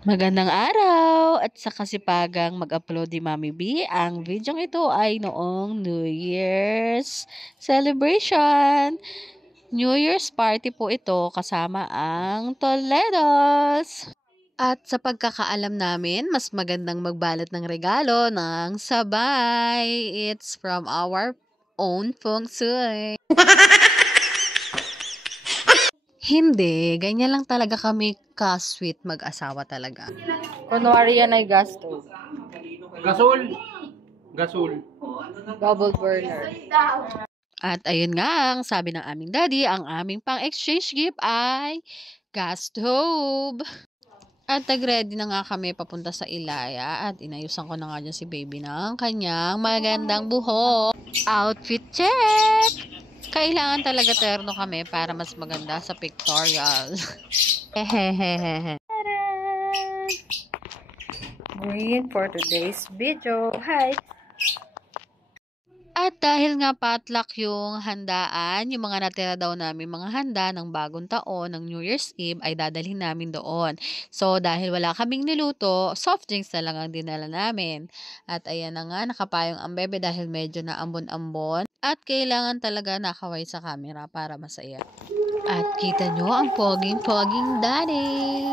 Magandang araw at sa kasipagang mag-upload ni Mami B. Ang video ito ay noong New Year's celebration. New Year's party po ito kasama ang Toledos. At sa pagkakaalam namin, mas magandang magbalot ng regalo ng sabay. It's from our own feng shui. Hindi, ganyan lang talaga kami ka-sweet mag-asawa talaga. Kunwari yan ay gas stove. Gasol. Gasol. Double burner. At ayun nga, ang sabi ng aming daddy, ang aming pang-exchange gift ay gas stove. At nag-ready na nga kami papunta sa Ilaya at inayusan ko na nga dyan si baby ng kanyang magandang buhok. Outfit check! Kailangan talaga terno kami para mas maganda sa pictorial. Hehehehe. Green for today's video. Hi! At dahil nga potluck yung handaan, yung mga natira daw namin mga handa ng bagong taon, ng New Year's Eve, ay dadalhin namin doon. So, dahil wala kaming niluto, soft drinks na lang ang dinala namin. At ayan na nga, nakapayong ang bebe dahil medyo na ambon-ambon. At kailangan talaga nakaway sa camera para masaya. At kita nyo ang poging-poging daddy.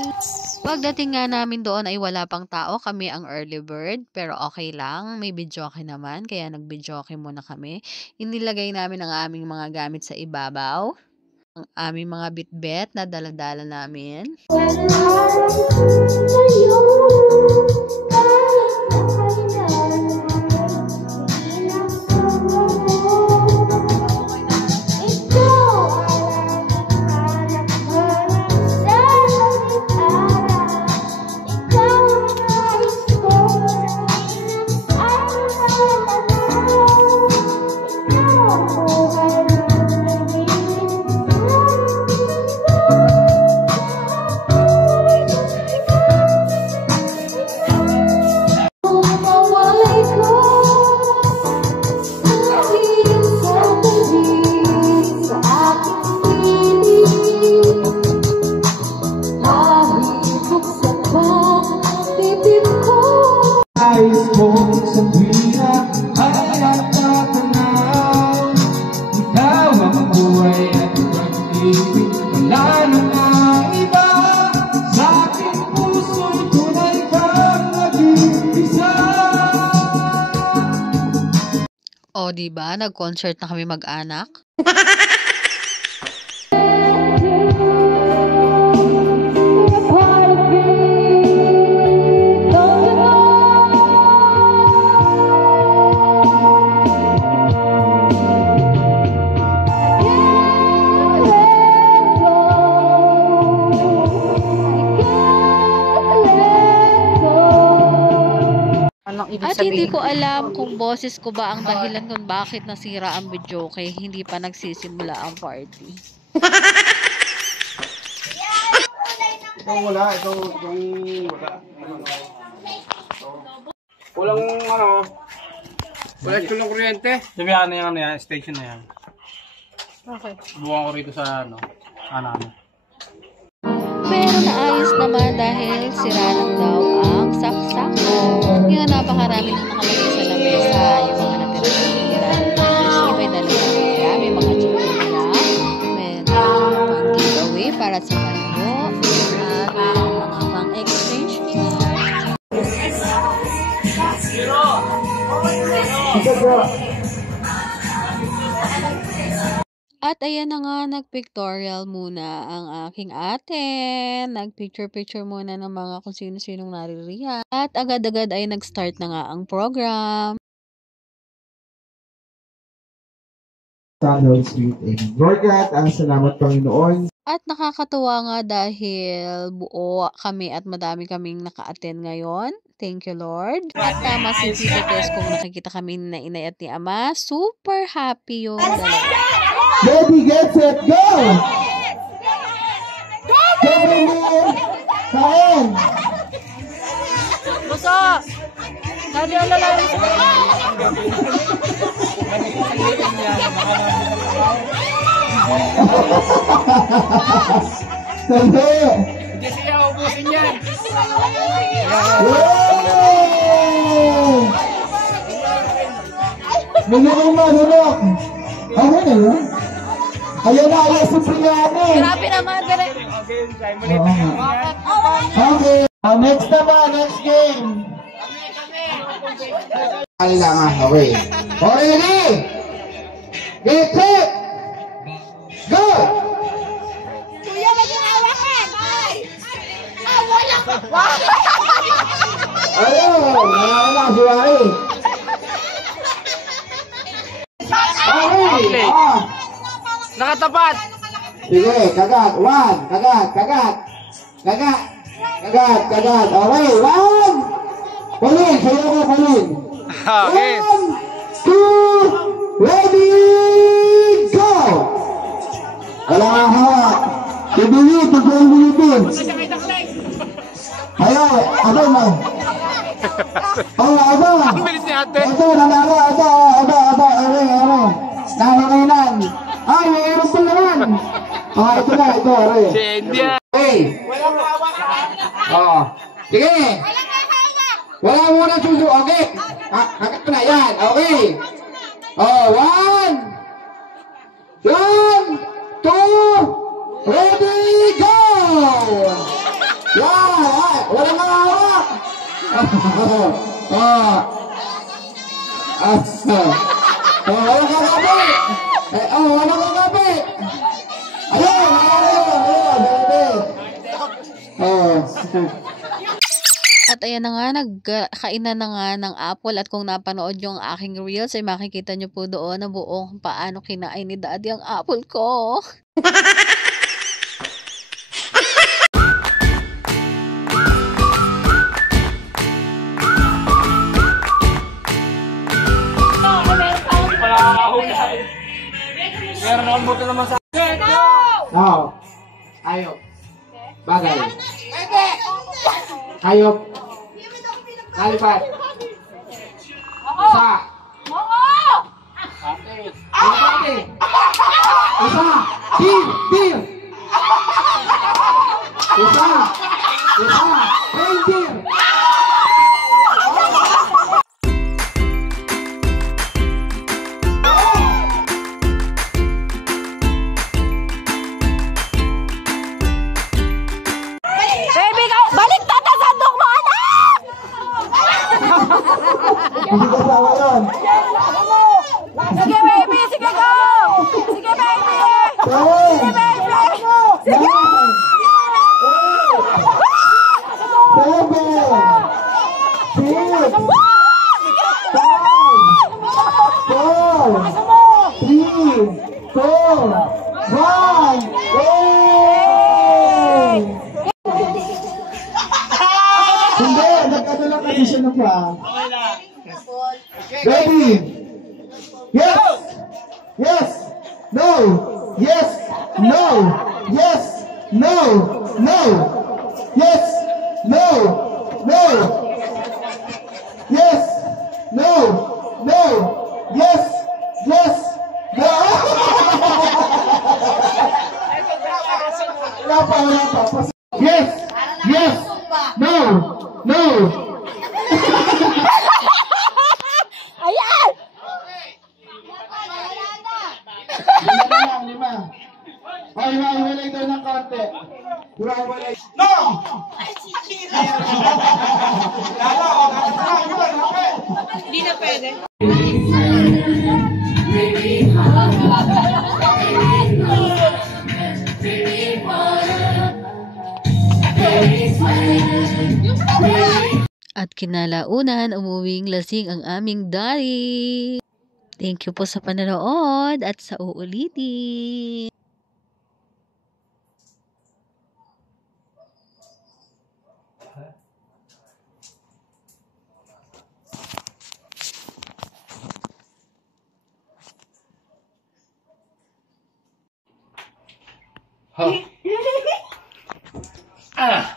Pagdating nga namin doon ay wala pang tao, kami ang early bird, pero okay lang, may videoke naman, kaya nag-videoke muna kami. Inilagay namin ang aming mga gamit sa ibabaw, ang aming mga bitbit na dala-dala namin. O, diba? Nag-concert na kami mag-anak. At hindi ko alam kung boses ko ba ang dahilan kung bakit nasira ang videoke, hindi pa nagsisimula ang party. Itong wala. Itong wala. Walang ano. Wala ito ng kuryente. Sabi ano yan, station na yan. Okay. Buwan ko rito sa ano. Pero naayos naman dahil sira lang daw ang saksako. Yung napakarami nang nakalagay sa lamesa, yung mga natira-tira. Kasi may dalawa kaya, may mga chicken nila, may pang-giveaway para sa kanyo, at mga pang-exchange gift. At ayan na nga, nag-pictorial muna ang aking ate. Nag-picture-picture muna ng mga kung sino-sinong naririyan. At agad-agad ay nag-start na nga ang program. Sweet and Lord God, ang salamat Panginoon. At nakakatuwa nga dahil buo kami at madami kaming naka-attend ngayon. Thank you, Lord. At tama si Tito Tess kung nakikita kami na inay at ni Ama. Super happy yung dalawa. Ready, get set, go! Go, baby! Kain! Buso! Sabi ang lalaki sa Sabi! Hindi siya ubusin yan. Nulok mo, nulok. Okay na yun. Ayan na, ayan si Priano. Grabe naman, direct. Okay. Next naman, next game. Kailangan, okay. Ready? Get set! Go! Kuya, nag-aawakan! Ay! Ah, wala ka! Ayun, wala si Wai. Okay. Nakatapat! Sige, kagat. One. Kagat. Kagat. Kagat. Kagat. Kagat. Okay, one. Palin. Sayo ko, palin. Okay. 1, 2, ready, go! Wala nga hawak. Tibili, tibili. Ayaw, aba mo. Aba. Ang bilis ni ate. Ito, nanalo, ito, are. Nahanginan. Ay, mayroon pa naman. Ito na, ito, are. Si India. Okay. Sige. Wala muna susu, okay. Hakat ko na, yan, okay. 1, 2, ready, go! Yan, wala nga hawak. Wala kagabi. Wala kagabi. Ayun, At ayan na nga, nagkainan na nga ng apple. At kung napanood yung aking reels, ay makikita nyo po doon na buong paano kinain ni Daddy ang apple ko. Meron akong buto naman sa... Ayop. Bagay. Ayop. Nalipat. Isa. Ate. Isa. Deer. Isa. Reindeer. Baby, baliktad ang sandok mo, anak! Hindi ka sawa yun. Sige, baby! Sige, go! Sige, baby! Seven. Sige, baby! Sige. 7, 6, 5, 4, 3, 2, 1, Hindi, nagkano lang kasi siya na pa. Ready? Yes! Yes! No! Yes! No! Yes! No! No! Yes! No! No! Yes! No! No! Yes! Yes! No! Wala pa. Yes! Yes! No! No! Ayan! Lima. Ay, walay daw ng konti. Walay. Hindi na pwede. At kinalaunan, umuwing lasing ang aming Daddy. Thank you po sa panonood at sa uulitin. Ah!